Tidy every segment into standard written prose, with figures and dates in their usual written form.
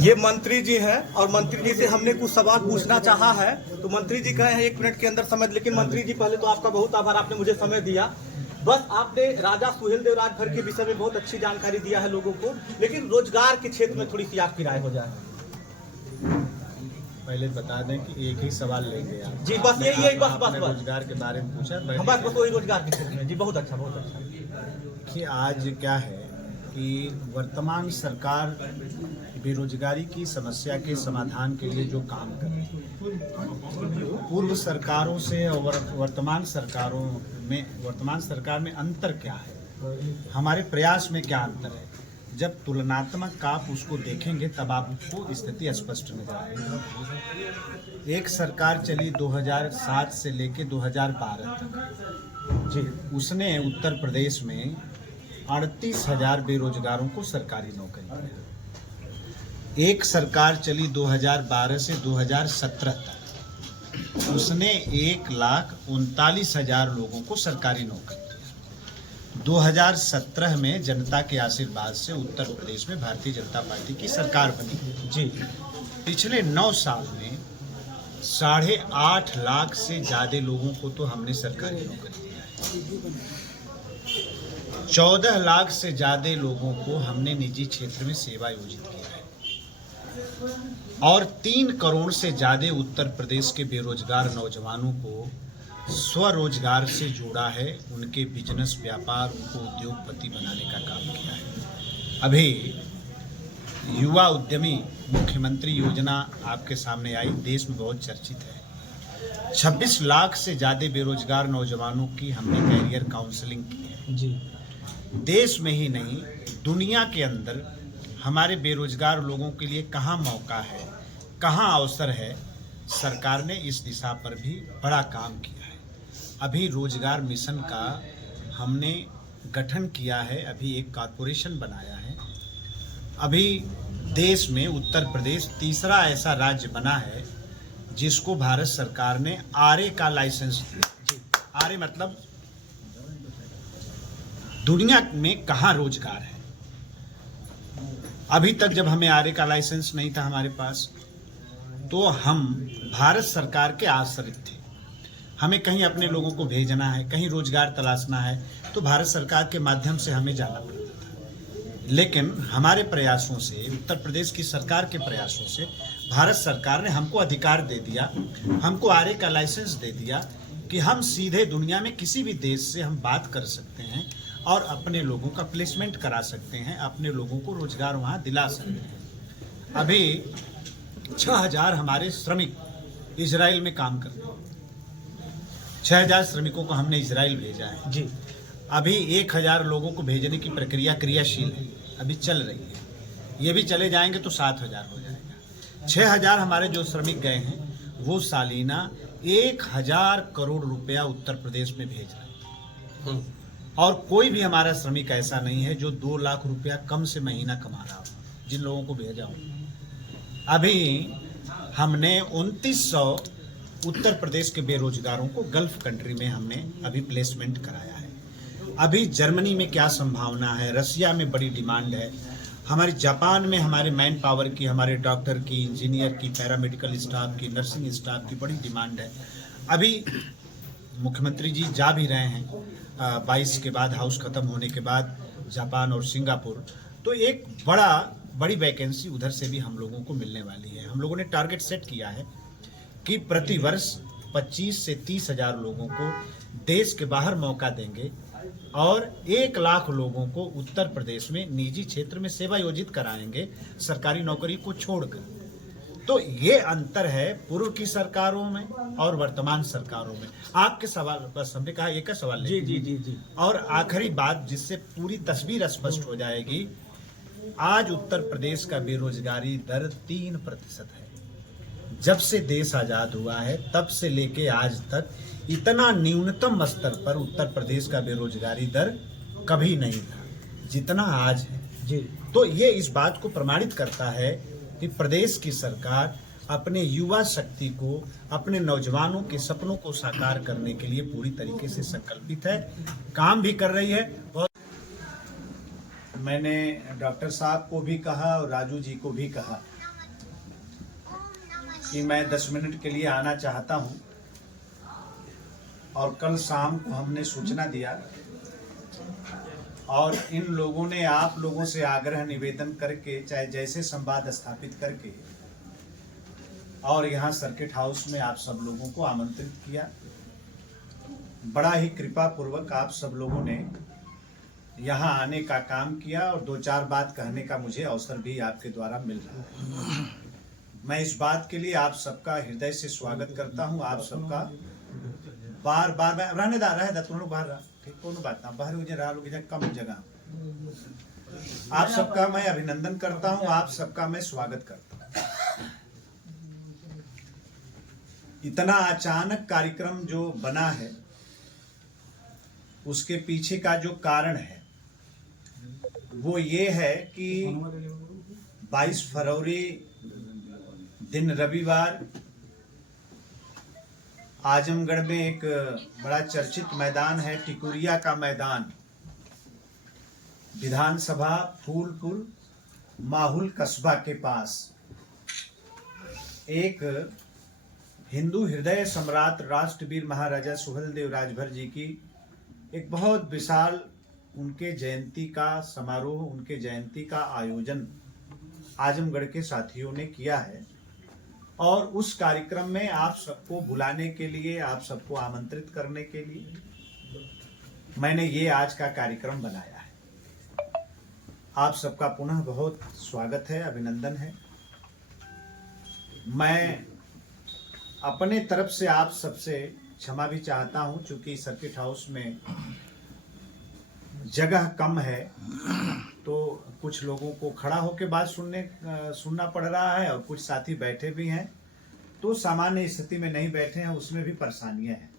ये मंत्री जी हैं और मंत्री जी से हमने कुछ सवाल पूछना चाहा है, तो मंत्री जी कहे हैं 1 मिनट के अंदर समय। लेकिन मंत्री जी पहले तो आपका बहुत आभार, आपने मुझे समय दिया। बस आपने राजा सुहेलदेव राजभर के विषय में बहुत अच्छी जानकारी दिया है लोगों को, लेकिन रोजगार के क्षेत्र में थोड़ी सी आपकी राय हो जाए। पहले बता दें कि एक ही सवाल लेंगे आप जी, बस यही बस रोजगार के बारे में पूछा, बस वही रोजगार के क्षेत्र में। जी बहुत अच्छा। कि आज क्या है कि वर्तमान सरकार बेरोजगारी की समस्या के समाधान के लिए जो काम कर रही है, पूर्व सरकारों से और वर्तमान सरकार में अंतर क्या है, हमारे प्रयास में क्या अंतर है, जब तुलनात्मक आप उसको देखेंगे तब आपको स्थिति स्पष्ट नजर आएगी। एक सरकार चली 2007 से लेके 2012 तक जी, उसने उत्तर प्रदेश में 38,000 बेरोजगारों को सरकारी नौकरी दिया। एक सरकार चली 2012 से 2017 तक, उसने 1,39,000 लोगों को सरकारी नौकरी दिया। 2017 में जनता के आशीर्वाद से उत्तर प्रदेश में भारतीय जनता पार्टी की सरकार बनी जी। पिछले 9 साल में 8.5 लाख से ज्यादा लोगों को तो हमने सरकारी नौकरी दिया है। 14 लाख से ज्यादा लोगों को हमने निजी क्षेत्र में सेवा योजित किया है और 3 करोड़ से ज्यादा उत्तर प्रदेश के बेरोजगार नौजवानों को स्वरोजगार से जोड़ा है, उनके बिजनेस व्यापार, उनको उद्योगपति बनाने का काम किया है। अभी युवा उद्यमी मुख्यमंत्री योजना आपके सामने आई, देश में बहुत चर्चित है। 26 लाख से ज्यादा बेरोजगार नौजवानों की हमने कैरियर काउंसलिंग की है जी। देश में ही नहीं, दुनिया के अंदर हमारे बेरोजगार लोगों के लिए कहाँ मौका है, कहाँ अवसर है, सरकार ने इस दिशा पर भी बड़ा काम किया है। अभी रोजगार मिशन का हमने गठन किया है, अभी एक कॉर्पोरेशन बनाया है। अभी देश में उत्तर प्रदेश तीसरा ऐसा राज्य बना है जिसको भारत सरकार ने आरए का लाइसेंस दिया। आरए मतलब दुनिया में कहाँ रोजगार है। अभी तक जब हमें आरए का लाइसेंस नहीं था हमारे पास, तो हम भारत सरकार के आश्रित थे। हमें कहीं अपने लोगों को भेजना है, कहीं रोजगार तलाशना है, तो भारत सरकार के माध्यम से हमें जाना पड़ता था। लेकिन हमारे प्रयासों से, उत्तर प्रदेश की सरकार के प्रयासों से भारत सरकार ने हमको अधिकार दे दिया, हमको आरए का लाइसेंस दे दिया कि हम सीधे दुनिया में किसी भी देश से हम बात कर सकते हैं और अपने लोगों का प्लेसमेंट करा सकते हैं, अपने लोगों को रोजगार वहाँ दिला सकते हैं। अभी 6,000 हमारे श्रमिक इजराइल में काम करते हैं। 6,000 श्रमिकों को हमने इजराइल भेजा है जी। अभी 1,000 लोगों को भेजने की प्रक्रिया क्रियाशील है, अभी चल रही है। ये भी चले जाएंगे तो 7,000 हो जाएगा। 6,000 हमारे जो श्रमिक गए हैं वो सालीना 1,000 करोड़ रुपया उत्तर प्रदेश में भेज रहे हैं। और कोई भी हमारा श्रमिक ऐसा नहीं है जो 2 लाख रुपया कम से महीना कमा रहा हो, जिन लोगों को भेजा हो। अभी हमने 2,900 उत्तर प्रदेश के बेरोजगारों को गल्फ कंट्री में हमने अभी प्लेसमेंट कराया है। अभी जर्मनी में क्या संभावना है, रसिया में बड़ी डिमांड है, हमारे जापान में हमारे मैन पावर की, हमारे डॉक्टर की, इंजीनियर की, पैरामेडिकल स्टाफ की, नर्सिंग स्टाफ की बड़ी डिमांड है। अभी मुख्यमंत्री जी जा भी रहे हैं 22 के बाद, हाउस खत्म होने के बाद जापान और सिंगापुर, तो एक बड़ी वैकेंसी उधर से भी हम लोगों को मिलने वाली है। हम लोगों ने टारगेट सेट किया है कि प्रति वर्ष 25 से 30,000 लोगों को देश के बाहर मौका देंगे और 1 लाख लोगों को उत्तर प्रदेश में निजी क्षेत्र में सेवा योजित कराएंगे, सरकारी नौकरी को छोड़कर। तो ये अंतर है पूर्व की सरकारों में और वर्तमान सरकारों में। आपके सवाल बस हमने कहा एक सवाल जी जी जी जी। और आखिरी बात जिससे पूरी तस्वीर स्पष्ट हो जाएगी, आज उत्तर प्रदेश का बेरोजगारी दर 3% है। जब से देश आजाद हुआ है तब से लेके आज तक इतना न्यूनतम स्तर पर उत्तर प्रदेश का बेरोजगारी दर कभी नहीं था जितना आज है जी। तो ये इस बात को प्रमाणित करता है कि प्रदेश की सरकार अपने युवा शक्ति को, अपने नौजवानों के सपनों को साकार करने के लिए पूरी तरीके से संकल्पित है, काम भी कर रही है। और मैंने डॉक्टर साहब को भी कहा और राजू जी को भी कहा कि मैं 10 मिनट के लिए आना चाहता हूं, और कल शाम को हमने सूचना दिया और इन लोगों ने आप लोगों से आग्रह निवेदन करके, चाहे जैसे संवाद स्थापित करके, और यहाँ सर्किट हाउस में आप सब लोगों को आमंत्रित किया। बड़ा ही कृपा पूर्वक आप सब लोगों ने यहाँ आने का काम किया और 2-4 बात कहने का मुझे अवसर भी आपके द्वारा मिल रहा है। मैं इस बात के लिए आप सबका हृदय से स्वागत करता हूँ। आप सबका बार बार रहने दा तुम लोग बाहर रहा, ठीक, कोनो बात ना, बाहर मुझे रहा लोग कम जगह। आप सबका मैं अभिनंदन करता हूँ, आप सबका मैं स्वागत करता हूँ। इतना अचानक कार्यक्रम जो बना है उसके पीछे का जो कारण है वो ये है कि 22 फरवरी दिन रविवार आजमगढ़ में एक बड़ा चर्चित मैदान है, टिकुरिया का मैदान, विधानसभा फूलपुर माहुल कस्बा के पास, एक हिंदू हृदय सम्राट राष्ट्रवीर महाराजा सुहेलदेव राजभर जी की एक बहुत विशाल उनके जयंती का समारोह, उनके जयंती का आयोजन आजमगढ़ के साथियों ने किया है। और उस कार्यक्रम में आप सबको बुलाने के लिए, आप सबको आमंत्रित करने के लिए मैंने ये आज का कार्यक्रम बनाया है। आप सबका पुनः बहुत स्वागत है, अभिनंदन है। मैं अपने तरफ से आप सबसे क्षमा भी चाहता हूं, चूंकि सर्किट हाउस में जगह कम है तो कुछ लोगों को खड़ा होकर बात सुनना पड़ रहा है और कुछ साथी बैठे भी हैं, तो सामान्य स्थिति में नहीं बैठे हैं, उसमें भी परेशानियां हैं।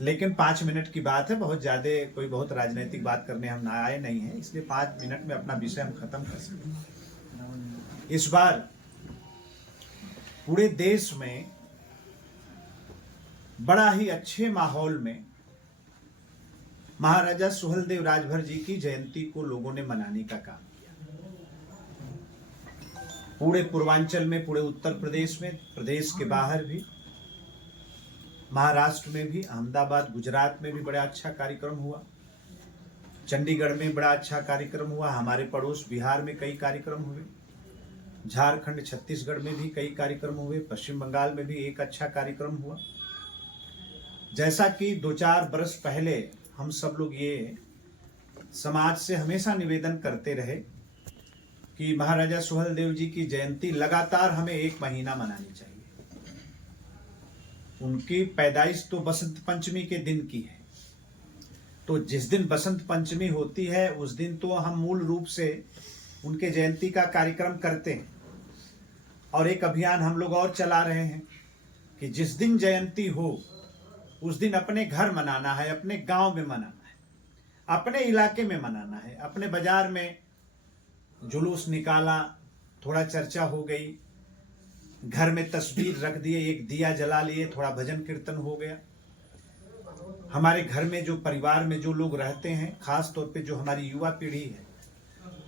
लेकिन 5 मिनट की बात है, बहुत ज्यादा कोई बहुत राजनीतिक बात करने हम ना आए नहीं है, इसलिए 5 मिनट में अपना विषय हम खत्म कर सकें। इस बार पूरे देश में बड़ा ही अच्छे माहौल में महाराजा सुहेलदेव राजभर जी की जयंती को लोगों ने मनाने का काम किया। पूरे पूर्वांचल में, पूरे उत्तर प्रदेश में, प्रदेश के बाहर भी, महाराष्ट्र में भी, अहमदाबाद गुजरात में भी बड़ा अच्छा कार्यक्रम हुआ, चंडीगढ़ में बड़ा अच्छा कार्यक्रम हुआ, हमारे पड़ोस बिहार में कई कार्यक्रम हुए, झारखंड छत्तीसगढ़ में भी कई कार्यक्रम हुए, पश्चिम बंगाल में भी एक अच्छा कार्यक्रम हुआ। जैसा कि 2-4 वर्ष पहले हम सब लोग ये समाज से हमेशा निवेदन करते रहे कि महाराजा सुहेलदेव जी की जयंती लगातार हमें 1 महीना मनानी चाहिए। उनकी पैदाइश तो बसंत पंचमी के दिन की है, तो जिस दिन बसंत पंचमी होती है उस दिन तो हम मूल रूप से उनके जयंती का कार्यक्रम करते हैं। और एक अभियान हम लोग और चला रहे हैं कि जिस दिन जयंती हो उस दिन अपने घर मनाना है, अपने गांव में मनाना है, अपने इलाके में मनाना है। अपने बाजार में जुलूस निकाला, थोड़ा चर्चा हो गई, घर में तस्वीर रख दिए, एक दिया जला लिए, थोड़ा भजन कीर्तन हो गया। हमारे घर में जो परिवार में जो लोग रहते हैं, खास तौर पे जो हमारी युवा पीढ़ी है,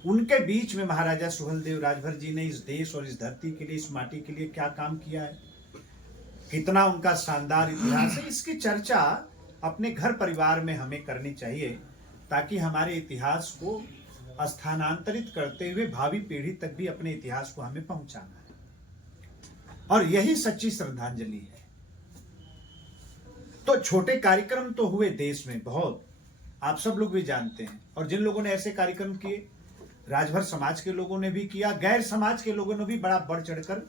उनके बीच में महाराजा सुहेलदेव राजभर जी ने इस देश और इस धरती के लिए, इस माटी के लिए क्या काम किया है, कितना उनका शानदार इतिहास है, इसकी चर्चा अपने घर परिवार में हमें करनी चाहिए, ताकि हमारे इतिहास को स्थानांतरित करते हुए भावी पीढ़ी तक भी अपने इतिहास को हमें पहुंचाना है। और यही सच्ची श्रद्धांजलि है। तो छोटे कार्यक्रम तो हुए देश में बहुत, आप सब लोग भी जानते हैं, और जिन लोगों ने ऐसे कार्यक्रम किए, राजभर समाज के लोगों ने भी किया, गैर समाज के लोगों ने भी बड़ा बढ़ चढ़कर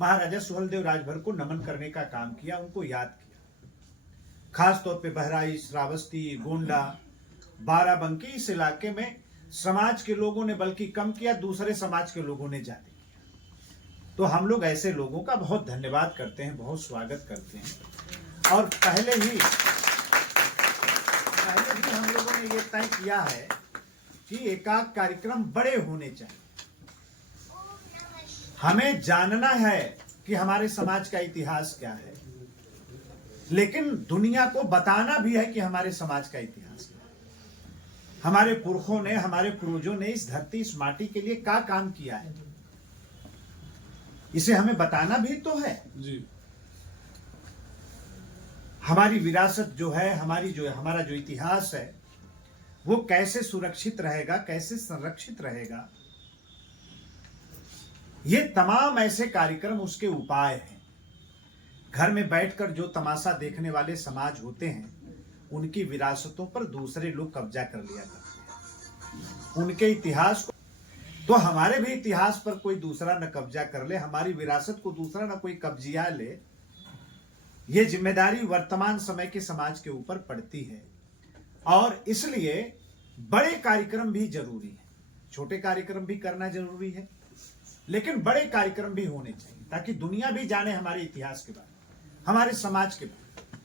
महाराजा सुहेलदेव राजभर को नमन करने का काम किया, उनको याद किया। खास तौर पे बहराइच, श्रावस्ती, गोंडा, बाराबंकी, इस इलाके में समाज के लोगों ने बल्कि कम किया, दूसरे समाज के लोगों ने ज्यादा किया। तो हम लोग ऐसे लोगों का बहुत धन्यवाद करते हैं, बहुत स्वागत करते हैं। और पहले ही हम लोगों ने ये तय किया है कि एकाक कार्यक्रम बड़े होने चाहिए। हमें जानना है कि हमारे समाज का इतिहास क्या है, लेकिन दुनिया को बताना भी है कि हमारे समाज का इतिहास क्या है, हमारे पुरखों ने, हमारे पूर्वजों ने इस धरती, इस माटी के लिए क्या काम किया है। इसे हमें बताना भी तो है। जी। हमारी विरासत जो है, हमारा जो इतिहास है, वो कैसे सुरक्षित रहेगा, कैसे संरक्षित रहेगा, ये तमाम ऐसे कार्यक्रम उसके उपाय हैं। घर में बैठकर जो तमाशा देखने वाले समाज होते हैं, उनकी विरासतों पर दूसरे लोग कब्जा कर लिया करते हैं, उनके इतिहास को। तो हमारे भी इतिहास पर कोई दूसरा न कब्जा कर ले, हमारी विरासत को दूसरा न कोई कब्जिया ले, ये जिम्मेदारी वर्तमान समय के समाज के ऊपर पड़ती है। और इसलिए बड़े कार्यक्रम भी जरूरी है, छोटे कार्यक्रम भी करना जरूरी है, लेकिन बड़े कार्यक्रम भी होने चाहिए ताकि दुनिया भी जाने हमारे इतिहास के बारे में, हमारे समाज के बारे में,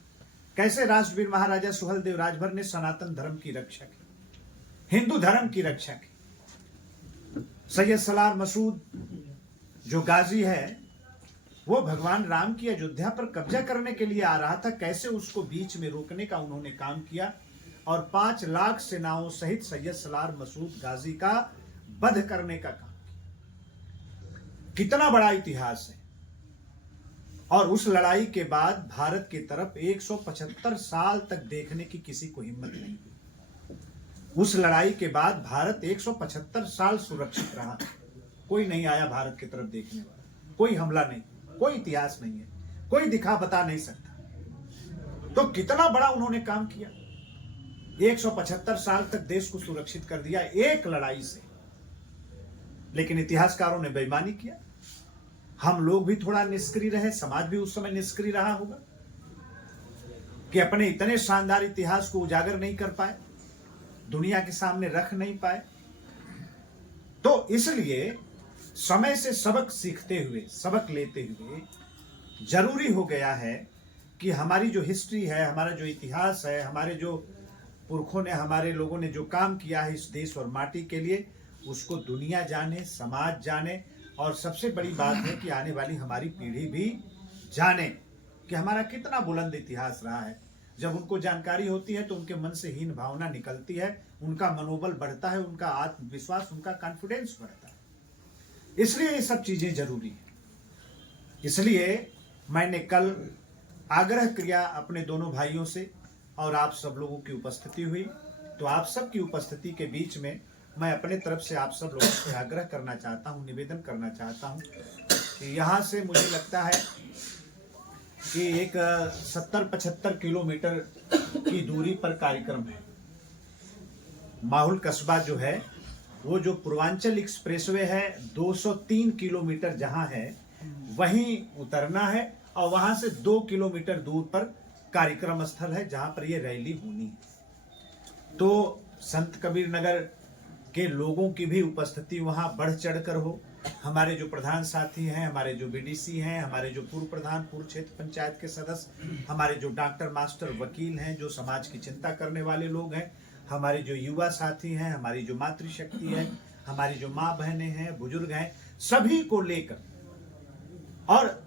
कैसे राष्ट्रवीर महाराजा सुहेलदेव राजभर ने सनातन धर्म की रक्षा की, हिंदू धर्म की रक्षा की। सैयद सलार मसूद जो गाजी है, वो भगवान राम की अयोध्या पर कब्जा करने के लिए आ रहा था, कैसे उसको बीच में रोकने का उन्होंने काम किया और 5 लाख सेनाओं सहित सैयद सलार मसूद गाजी का वध करने का काम किया। कितना बड़ा इतिहास है। और उस लड़ाई के बाद भारत की तरफ 175 साल तक देखने की किसी को हिम्मत नहीं हुई। उस लड़ाई के बाद भारत 175 साल सुरक्षित रहा, कोई नहीं आया भारत की तरफ देखने वाला, कोई हमला नहीं, कोई इतिहास नहीं है, कोई दिखा बता नहीं सकता। तो कितना बड़ा उन्होंने काम किया, 175 साल तक देश को सुरक्षित कर दिया एक लड़ाई से। लेकिन इतिहासकारों ने बेईमानी किया, हम लोग भी थोड़ा निष्क्रिय रहे, समाज भी उस समय निष्क्रिय रहा होगा कि अपने इतने शानदार इतिहास को उजागर नहीं कर पाए, दुनिया के सामने रख नहीं पाए। तो इसलिए समय से सबक सीखते हुए, सबक लेते हुए जरूरी हो गया है कि हमारी जो हिस्ट्री है, हमारा जो इतिहास है, हमारे जो पुरखों ने, हमारे लोगों ने जो काम किया है इस देश और माटी के लिए, उसको दुनिया जाने, समाज जाने। और सबसे बड़ी बात है कि आने वाली हमारी पीढ़ी भी जाने कि हमारा कितना बुलंद इतिहास रहा है। जब उनको जानकारी होती है तो उनके मन से हीन भावना निकलती है, उनका मनोबल बढ़ता है, उनका आत्मविश्वास, उनका कॉन्फिडेंस बढ़ता है। इसलिए ये सब चीजें जरूरी है। इसलिए मैंने कल आग्रह किया अपने दोनों भाइयों से और आप सब लोगों की उपस्थिति हुई, तो आप सब की उपस्थिति के बीच में मैं अपने तरफ से आप सब लोगों से आग्रह करना चाहता हूं, निवेदन करना चाहता हूं कि यहाँ से मुझे लगता है कि एक 70-75 किलोमीटर की दूरी पर कार्यक्रम है। माहुल कस्बा जो है, वो जो पूर्वांचल एक्सप्रेसवे है 203 किलोमीटर जहां है, वहीं उतरना है और वहां से 2 किलोमीटर दूर पर कार्यक्रम स्थल है जहां पर ये रैली होनी है। तो संत कबीर नगर के लोगों की भी उपस्थिति वहां बढ़ चढ़कर हो। हमारे जो प्रधान साथी हैं, हमारे जो बीडीसी हैं, हमारे जो पूर्व प्रधान, पूर्व क्षेत्र पंचायत के सदस्य, हमारे जो डॉक्टर, मास्टर, वकील हैं, जो समाज की चिंता करने वाले लोग हैं, हमारे जो युवा साथी हैं, हमारी जो मातृशक्ति है, हमारी जो माँ बहनें हैं, बुजुर्ग हैं, सभी को लेकर, और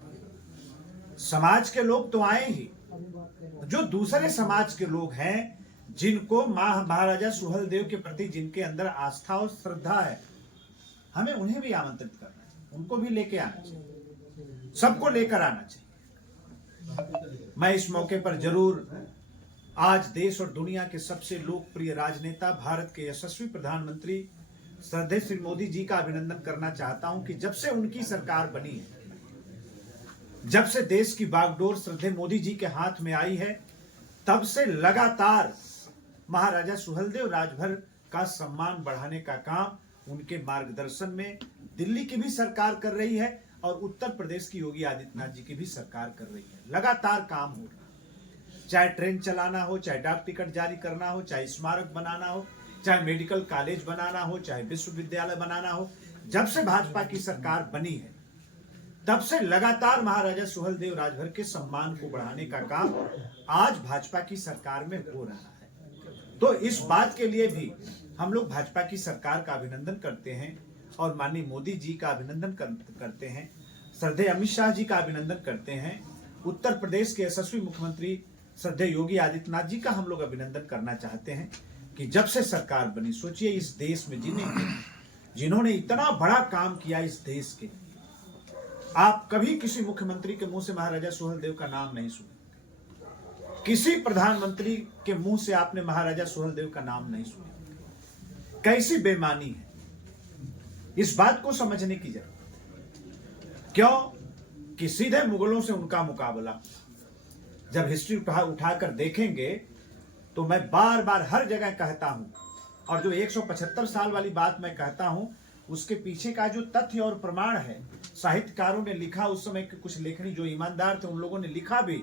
समाज के लोग तो आए ही, जो दूसरे समाज के लोग हैं, जिनको महाराजा सुहेलदेव के प्रति जिनके अंदर आस्था और श्रद्धा है, हमें उन्हें भी आमंत्रित करना है, उनको भी लेके आना चाहिए, सबको लेकर आना चाहिए। मैं इस मौके पर जरूर आज देश और दुनिया के सबसे लोकप्रिय राजनेता, भारत के यशस्वी प्रधानमंत्री श्रद्धेय श्री मोदी जी का अभिनंदन करना चाहता हूं कि जब से उनकी सरकार बनी है, जब से देश की बागडोर श्रद्धेय मोदी जी के हाथ में आई है, तब से लगातार महाराजा सुहेलदेव राजभर का सम्मान बढ़ाने का काम उनके मार्गदर्शन में दिल्ली की भी सरकार कर रही है और उत्तर प्रदेश की योगी आदित्यनाथ जी की भी सरकार कर रही है। लगातार काम हो रहा है, चाहे ट्रेन चलाना हो, चाहे डाक टिकट जारी करना हो, चाहे स्मारक बनाना हो, चाहे मेडिकल कॉलेज बनाना हो, चाहे विश्वविद्यालय बनाना हो। जब से भाजपा की सरकार बनी है, तब से लगातार महाराजा सुहेलदेव राजभर के सम्मान को बढ़ाने का काम आज भाजपा की सरकार में हो रहा है। तो इस बात के लिए भी हम लोग भाजपा की सरकार का अभिनंदन करते हैं और माननीय मोदी जी का अभिनंदन करते हैं, श्रद्धेय अमित शाह जी का अभिनंदन करते हैं, उत्तर प्रदेश के यशस्वी मुख्यमंत्री श्रद्धेय योगी आदित्यनाथ जी का हम लोग अभिनंदन करना चाहते हैं कि जब से सरकार बनी, सोचिए इस देश में जिन्होंने इतना बड़ा काम किया इस देश के, आप कभी किसी मुख्यमंत्री के मुंह से महाराजा सुहेलदेव का नाम नहीं सुने, किसी प्रधानमंत्री के मुंह से आपने महाराजा सुहेलदेव का नाम नहीं सुना। कैसी बेईमानी है, इस बात को समझने की जरूरत। क्यों कि सीधे मुगलों से उनका मुकाबला जब हिस्ट्री उठाकर देखेंगे तो मैं बार बार हर जगह कहता हूं, और जो 175 साल वाली बात मैं कहता हूं उसके पीछे का जो तथ्य और प्रमाण है, साहित्यकारों ने लिखा, उस समय के कुछ लेखनी जो ईमानदार थे उन लोगों ने लिखा भी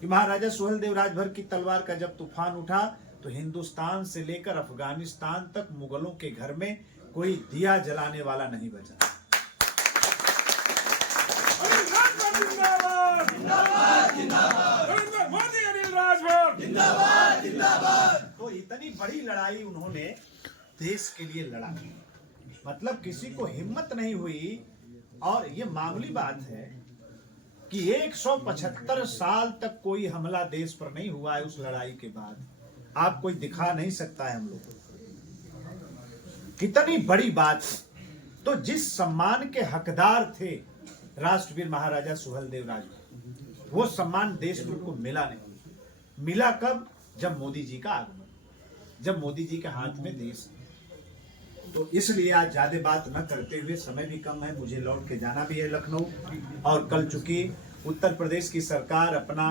कि महाराजा सुहेलदेव राजभर की तलवार का जब तूफान उठा तो हिंदुस्तान से लेकर अफगानिस्तान तक मुगलों के घर में कोई दिया जलाने वाला नहीं बचा। तो इतनी बड़ी लड़ाई उन्होंने देश के लिए लड़ा, मतलब किसी को हिम्मत नहीं हुई। और ये मामूली बात है कि 175 साल तक कोई हमला देश पर नहीं हुआ है। उस लड़ाई के बाद आप कोई दिखा नहीं सकता है हम लोग को, कितनी बड़ी बात है। तो जिस सम्मान के हकदार थे राष्ट्रवीर महाराजा सुहेलदेव राजभर, वो सम्मान देश को मिला नहीं। मिला कब? जब मोदी जी का आगमन, जब मोदी जी के हाथ में देश। तो इसलिए आज ज्यादा बात न करते हुए, समय भी कम है, मुझे लौट के जाना भी है लखनऊ, और कल चूंकि उत्तर प्रदेश की सरकार अपना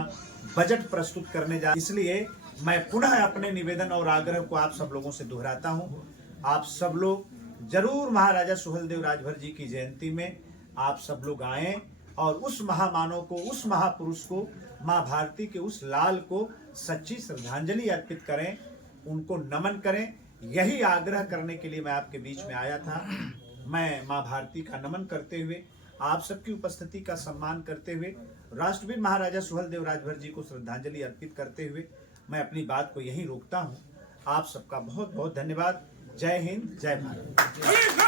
बजट प्रस्तुत करने जा, इसलिए मैं पुनः अपने निवेदन और आग्रह को आप सब लोगों से दोहराता हूं। आप सब लोग जरूर महाराजा सुहेलदेव राजभर जी की जयंती में आप सब लोग आएं और उस महामानव को, उस महापुरुष को, माँ भारती के उस लाल को सच्ची श्रद्धांजलि अर्पित करें, उनको नमन करें। यही आग्रह करने के लिए मैं आपके बीच में आया था। मैं माँ भारती का नमन करते हुए, आप सबकी उपस्थिति का सम्मान करते हुए, राष्ट्रवीर महाराजा सुहेलदेव राजभर जी को श्रद्धांजलि अर्पित करते हुए मैं अपनी बात को यहीं रोकता हूँ। आप सबका बहुत बहुत धन्यवाद। जय हिंद, जय भारत।